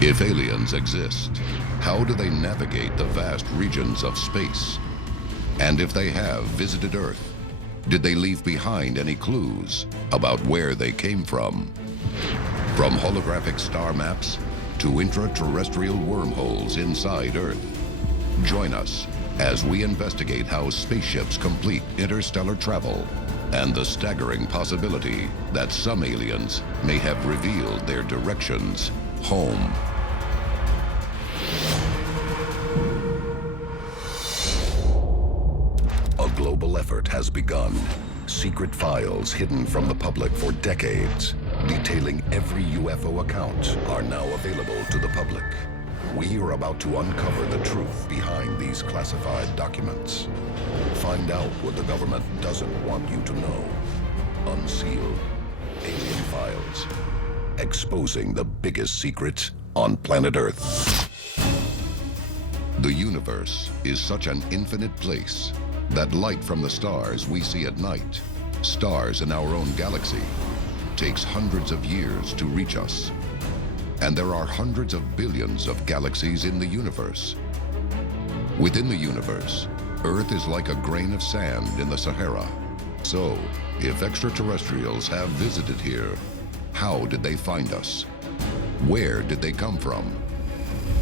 If aliens exist, how do they navigate the vast regions of space? And if they have visited Earth, did they leave behind any clues about where they came from? From holographic star maps to intraterrestrial wormholes inside Earth. Join us as we investigate how spaceships complete interstellar travel and the staggering possibility that some aliens may have revealed their directions home. A global effort has begun. Secret files hidden from the public for decades, detailing every UFO account, are now available to the public. We are about to uncover the truth behind these classified documents. Find out what the government doesn't want you to know. Unsealed. Alien Files. Exposing the biggest secrets on planet Earth. The universe is such an infinite place that light from the stars we see at night, stars in our own galaxy, takes hundreds of years to reach us. And there are hundreds of billions of galaxies in the universe. Within the universe, Earth is like a grain of sand in the Sahara. So, if extraterrestrials have visited here, how did they find us? Where did they come from?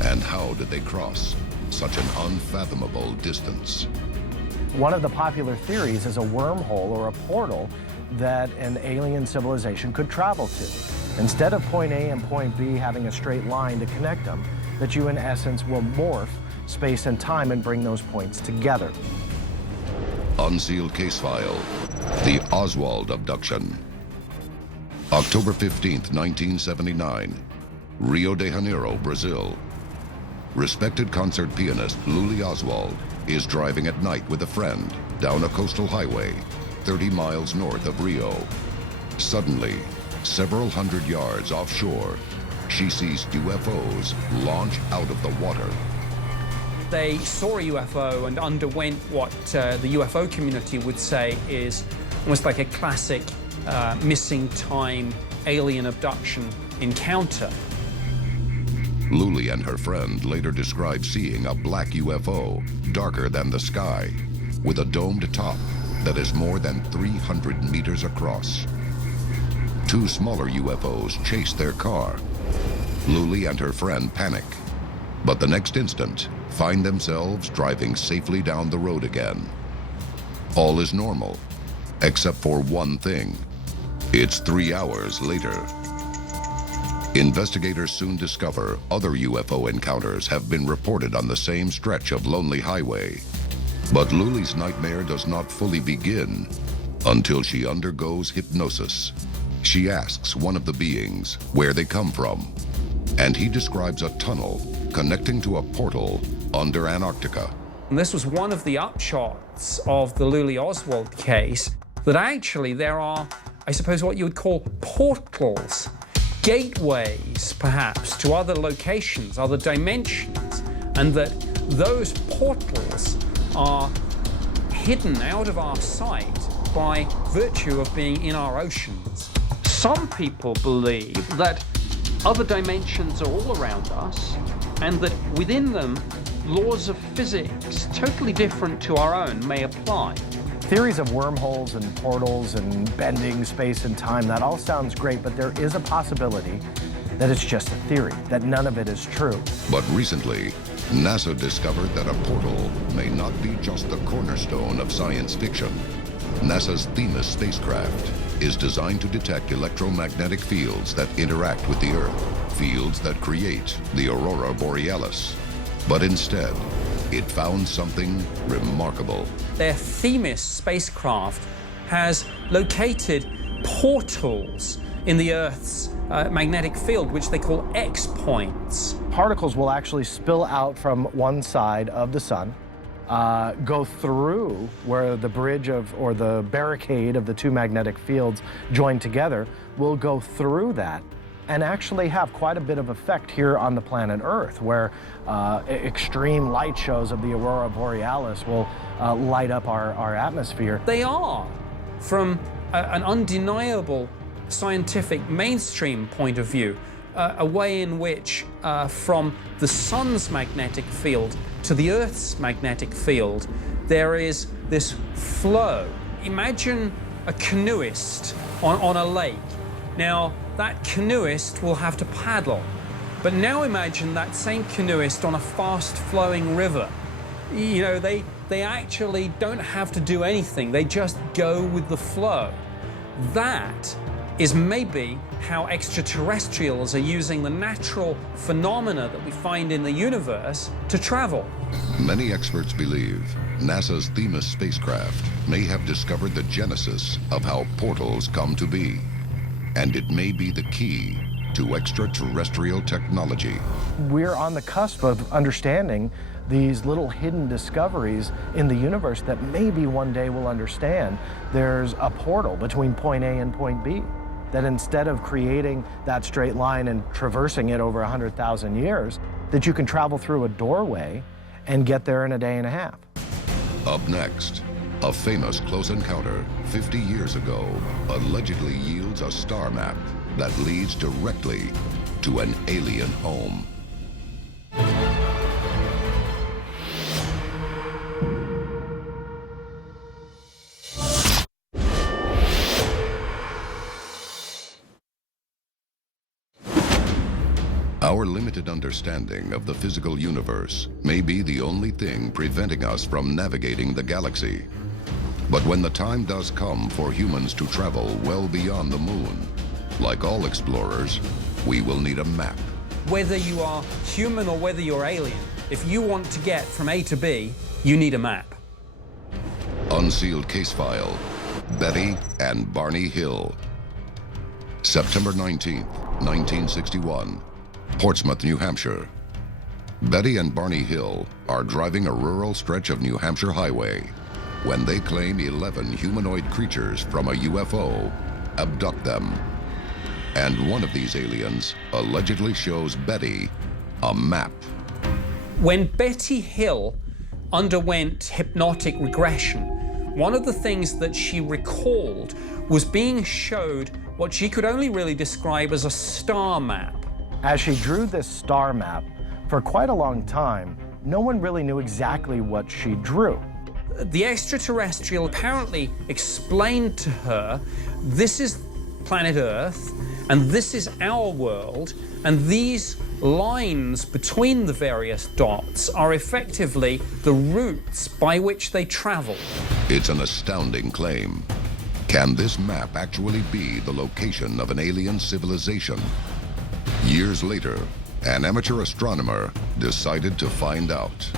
And how did they cross such an unfathomable distance? One of the popular theories is a wormhole or a portal that an alien civilization could travel to. Instead of point A and point B having a straight line to connect them, that you in essence will morph space and time and bring those points together. Unsealed case file, the Oswald abduction. October 15th, 1979, Rio de Janeiro, Brazil. Respected concert pianist Louis Oswald is driving at night with a friend down a coastal highway 30 miles north of Rio. Suddenly, several hundred yards offshore, she sees UFOs launch out of the water. They saw a UFO and underwent what the UFO community would say is almost like a classic missing time alien abduction encounter. Luli and her friend later described seeing a black UFO, darker than the sky, with a domed top that is more than 300 meters across. Two smaller UFOs chase their car. Luli and her friend panic, but the next instant find themselves driving safely down the road again. All is normal, except for one thing. It's 3 hours later. Investigators soon discover other UFO encounters have been reported on the same stretch of lonely highway. But Luli's nightmare does not fully begin until she undergoes hypnosis. She asks one of the beings where they come from, and he describes a tunnel connecting to a portal under Antarctica. And this was one of the upshots of the Louis Oswald case, that actually there are, I suppose, what you would call portals, gateways, perhaps, to other locations, other dimensions, and that those portals are hidden out of our sight by virtue of being in our oceans. Some people believe that other dimensions are all around us, and that within them, laws of physics totally different to our own may apply. Theories of wormholes and portals and bending space and time, that all sounds great, but there is a possibility that it's just a theory, that none of it is true. But recently, NASA discovered that a portal may not be just the cornerstone of science fiction. NASA's Themis spacecraft is designed to detect electromagnetic fields that interact with the Earth, fields that create the aurora borealis. But instead, it found something remarkable. Their Themis spacecraft has located portals in the Earth's magnetic field, which they call X points. Particles will actually spill out from one side of the sun, go through where the bridge or the barricade of the two magnetic fields join together, will go through that and actually have quite a bit of effect here on the planet Earth, where extreme light shows of the aurora borealis will light up our atmosphere. They are, from an undeniable scientific mainstream point of view, a way in which from the sun's magnetic field to the Earth's magnetic field, there is this flow. Imagine a canoeist on a lake. Now, that canoeist will have to paddle. But now imagine that same canoeist on a fast-flowing river. You know, they actually don't have to do anything. They just go with the flow. That is maybe how extraterrestrials are using the natural phenomena that we find in the universe to travel. Many experts believe NASA's Themis spacecraft may have discovered the genesis of how portals come to be. And it may be the key to extraterrestrial technology. We're on the cusp of understanding these little hidden discoveries in the universe that maybe one day we'll understand. There's a portal between point A and point B, that instead of creating that straight line and traversing it over 100,000 years, that you can travel through a doorway and get there in a day and a half. Up next, a famous close encounter 50 years ago allegedly yields a star map that leads directly to an alien home. Our limited understanding of the physical universe may be the only thing preventing us from navigating the galaxy. But when the time does come for humans to travel well beyond the moon, like all explorers, we will need a map. Whether you are human or whether you're alien, if you want to get from A to B, you need a map. Unsealed case file, Betty and Barney Hill. September 19th, 1961. Portsmouth, New Hampshire. Betty and Barney Hill are driving a rural stretch of New Hampshire highway when they claim 11 humanoid creatures from a UFO abduct them. And one of these aliens allegedly shows Betty a map. When Betty Hill underwent hypnotic regression, one of the things that she recalled was being showed what she could only really describe as a star map. As she drew this star map, for quite a long time, no one really knew exactly what she drew. The extraterrestrial apparently explained to her, this is planet Earth, and this is our world, and these lines between the various dots are effectively the routes by which they travel. It's an astounding claim. Can this map actually be the location of an alien civilization? Years later, an amateur astronomer decided to find out.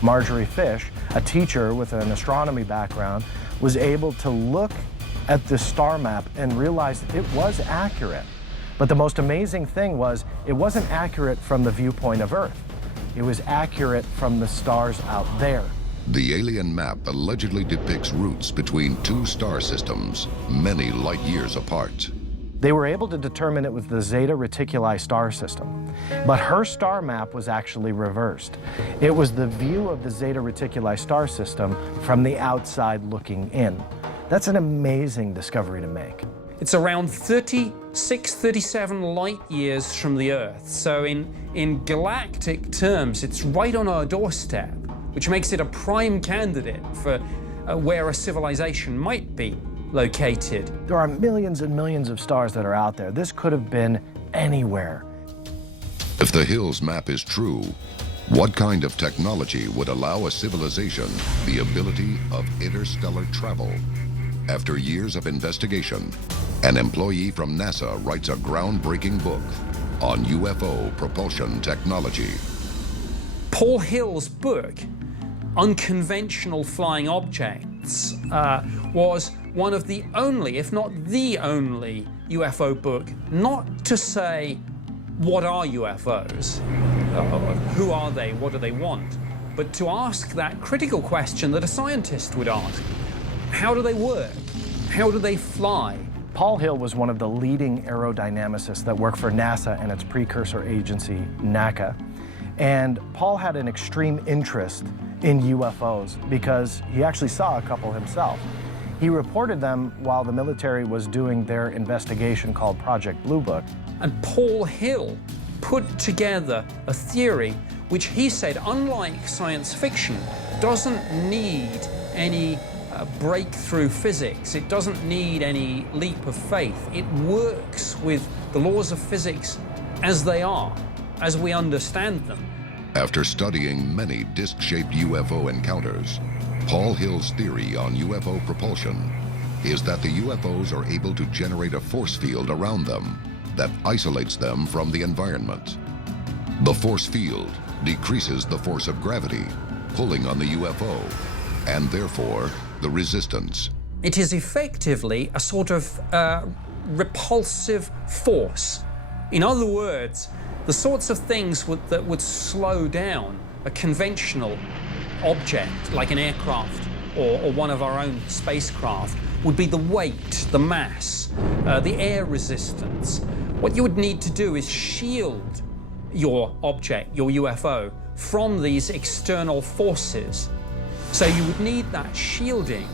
Marjorie Fish, a teacher with an astronomy background, was able to look at the star map and realized it was accurate. But the most amazing thing was it wasn't accurate from the viewpoint of Earth. It was accurate from the stars out there. The alien map allegedly depicts routes between two star systems, many light years apart. They were able to determine it was the Zeta Reticuli star system. But her star map was actually reversed. It was the view of the Zeta Reticuli star system from the outside looking in. That's an amazing discovery to make. It's around 36, 37 light years from the Earth. So in galactic terms, it's right on our doorstep, which makes it a prime candidate for where a civilization might be located. There are millions and millions of stars that are out there. This could have been anywhere. If the Hills map is true, what kind of technology would allow a civilization the ability of interstellar travel? After years of investigation, an employee from NASA writes a groundbreaking book on UFO propulsion technology. Paul Hill's book, Unconventional Flying Objects, was one of the only, if not the only, UFO book not to say, what are UFOs? Who are they? What do they want? But to ask that critical question that a scientist would ask. How do they work? How do they fly? Paul Hill was one of the leading aerodynamicists that worked for NASA and its precursor agency, NACA. And Paul had an extreme interest in UFOs because he actually saw a couple himself. He reported them while the military was doing their investigation called Project Blue Book. And Paul Hill put together a theory which he said, unlike science fiction, doesn't need any breakthrough physics. It doesn't need any leap of faith. It works with the laws of physics as they are, as we understand them. After studying many disc-shaped UFO encounters, Paul Hill's theory on UFO propulsion is that the UFOs are able to generate a force field around them that isolates them from the environment. The force field decreases the force of gravity pulling on the UFO, and therefore the resistance. It is effectively a sort of repulsive force. In other words, the sorts of things that would slow down a conventional object like an aircraft or one of our own spacecraft would be the weight, the mass, the air resistance. What you would need to do is shield your object, your UFO, from these external forces. So you would need that shielding,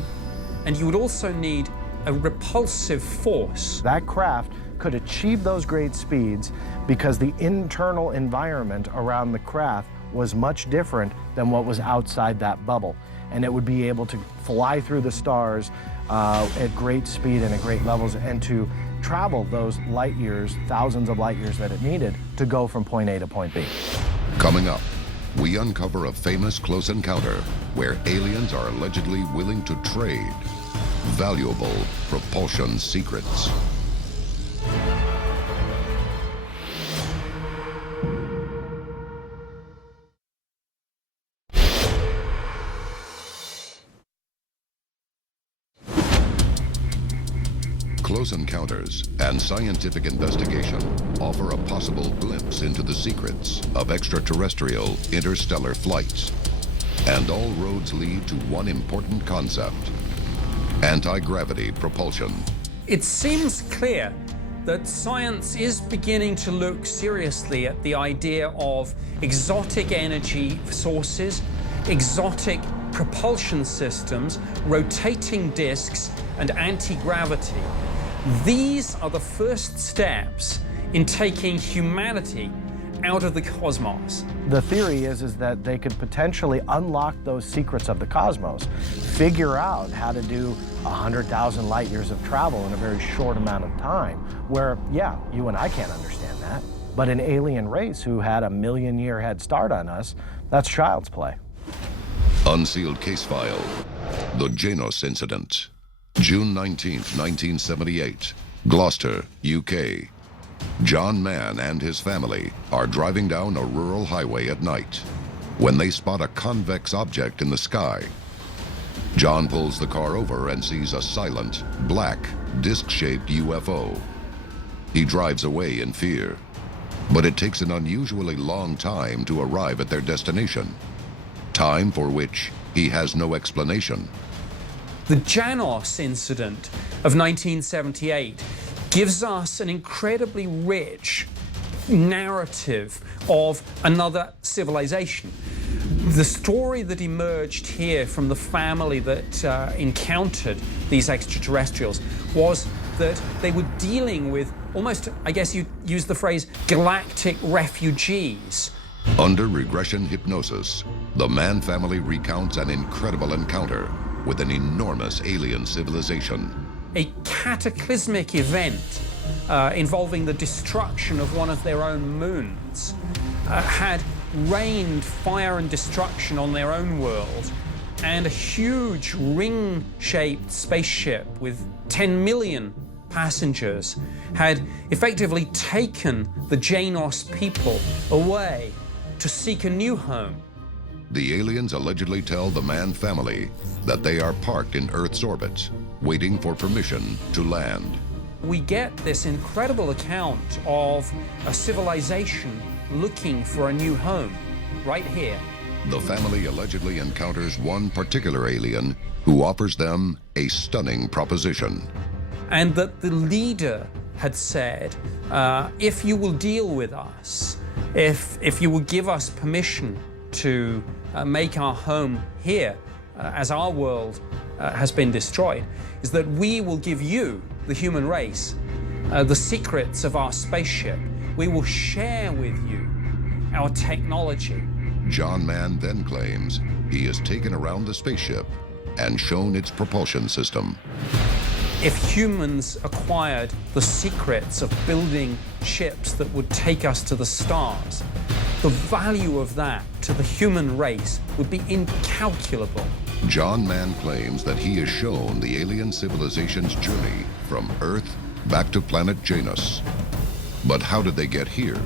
and you would also need a repulsive force. That craft could achieve those great speeds because the internal environment around the craft was much different than what was outside that bubble. And it would be able to fly through the stars at great speed and at great levels, and to travel those light years, thousands of light years that it needed to go from point A to point B. Coming up, we uncover a famous close encounter where aliens are allegedly willing to trade valuable propulsion secrets. Close encounters and scientific investigation offer a possible glimpse into the secrets of extraterrestrial interstellar flights. And all roads lead to one important concept: anti-gravity propulsion. It seems clear that science is beginning to look seriously at the idea of exotic energy sources, exotic propulsion systems, rotating disks, and anti-gravity. These are the first steps in taking humanity out of the cosmos. The theory is that they could potentially unlock those secrets of the cosmos, figure out how to do 100,000 light years of travel in a very short amount of time, where, yeah, you and I can't understand that, but an alien race who had a million-year head start on us, that's child's play. Unsealed case file: the Janos incident. June 19th, 1978, Gloucester, UK. John Mann and his family are driving down a rural highway at night when they spot a convex object in the sky. John pulls the car over and sees a silent, black, disc-shaped UFO. He drives away in fear, but it takes an unusually long time to arrive at their destination, time for which he has no explanation. The Janos incident of 1978 gives us an incredibly rich narrative of another civilization. The story that emerged here from the family that encountered these extraterrestrials was that they were dealing with almost, I guess you'd use the phrase, galactic refugees. Under regression hypnosis, the Mann family recounts an incredible encounter with an enormous alien civilization. A cataclysmic event involving the destruction of one of their own moons had rained fire and destruction on their own world, and a huge ring-shaped spaceship with 10 million passengers had effectively taken the Janos people away to seek a new home. The aliens allegedly tell the Mann family that they are parked in Earth's orbit, waiting for permission to land. We get this incredible account of a civilization looking for a new home right here. The family allegedly encounters one particular alien who offers them a stunning proposition. And that the leader had said, if you will deal with us, if you will give us permission to make our home here as our world has been destroyed, is that we will give you, the human race, the secrets of our spaceship. We will share with you our technology. John Mann then claims he has taken around the spaceship and shown its propulsion system. If humans acquired the secrets of building ships that would take us to the stars, the value of that to the human race would be incalculable. John Mann claims that he has shown the alien civilization's journey from Earth back to planet Janus. But how did they get here?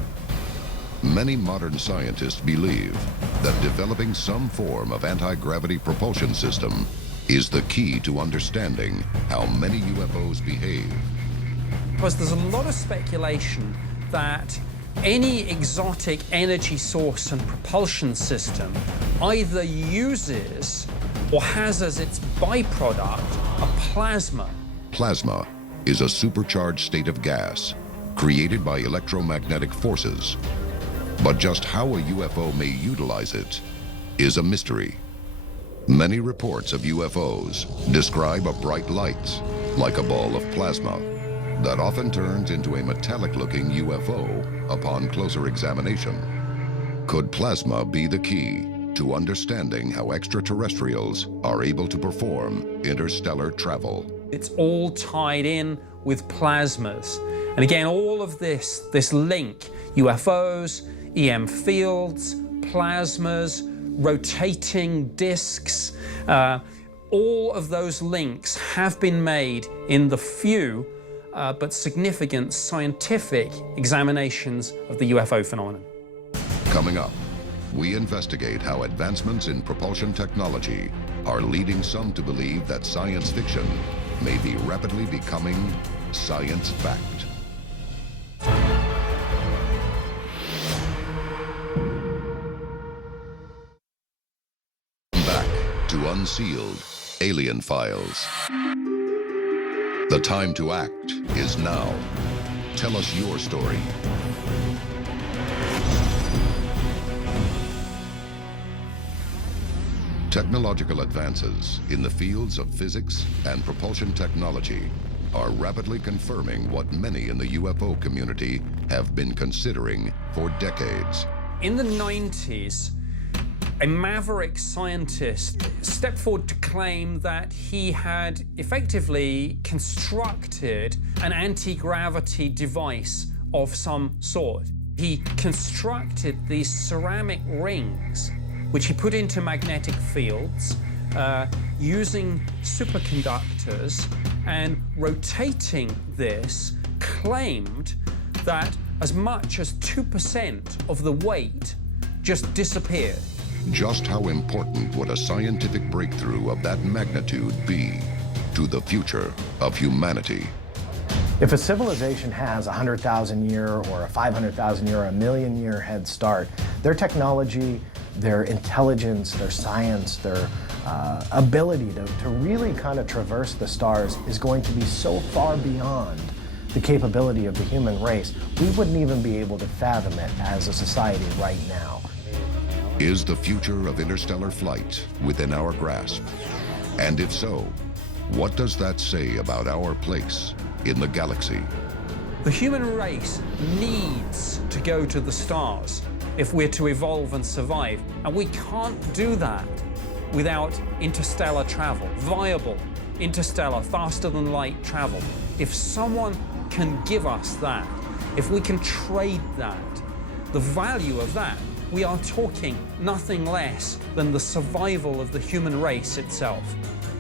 Many modern scientists believe that developing some form of anti-gravity propulsion system is the key to understanding how many UFOs behave. Because there's a lot of speculation that any exotic energy source and propulsion system either uses or has as its byproduct a plasma. Plasma is a supercharged state of gas created by electromagnetic forces. But just how a UFO may utilize it is a mystery. Many reports of UFOs describe a bright light, like a ball of plasma, that often turns into a metallic-looking UFO upon closer examination. Could plasma be the key to understanding how extraterrestrials are able to perform interstellar travel? It's all tied in with plasmas. And again, all of this link, UFOs, EM fields, plasmas, rotating disks, all of those links have been made in the few but significant scientific examinations of the UFO phenomenon. Coming up, we investigate how advancements in propulsion technology are leading some to believe that science fiction may be rapidly becoming science fact. Back to Unsealed, Alien Files. The time to act is now. Tell us your story. Technological advances in the fields of physics and propulsion technology are rapidly confirming what many in the UFO community have been considering for decades. In the 90s, a maverick scientist stepped forward to claim that he had effectively constructed an anti-gravity device of some sort. He constructed these ceramic rings, which he put into magnetic fields, using superconductors, and rotating this, claimed that as much as 2% of the weight just disappeared. Just how important would a scientific breakthrough of that magnitude be to the future of humanity? If a civilization has a 100,000 year or a 500,000 year or a million year head start, their technology, their intelligence, their science, their ability to really kind of traverse the stars is going to be so far beyond the capability of the human race, we wouldn't even be able to fathom it as a society right now. Is the future of interstellar flight within our grasp? And if so, what does that say about our place in the galaxy? The human race needs to go to the stars if we're to evolve and survive, and we can't do that without interstellar travel, viable interstellar, faster-than-light travel. If someone can give us that, if we can trade that, the value of that, we are talking nothing less than the survival of the human race itself.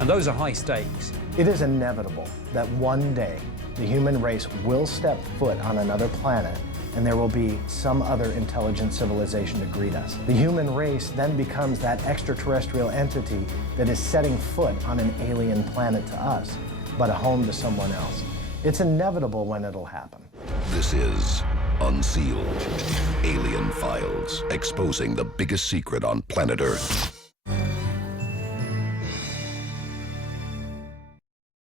And those are high stakes. It is inevitable that one day the human race will step foot on another planet and there will be some other intelligent civilization to greet us. The human race then becomes that extraterrestrial entity that is setting foot on an alien planet to us, but a home to someone else. It's inevitable when it'll happen. This is Unsealed, Alien Files, exposing the biggest secret on planet Earth.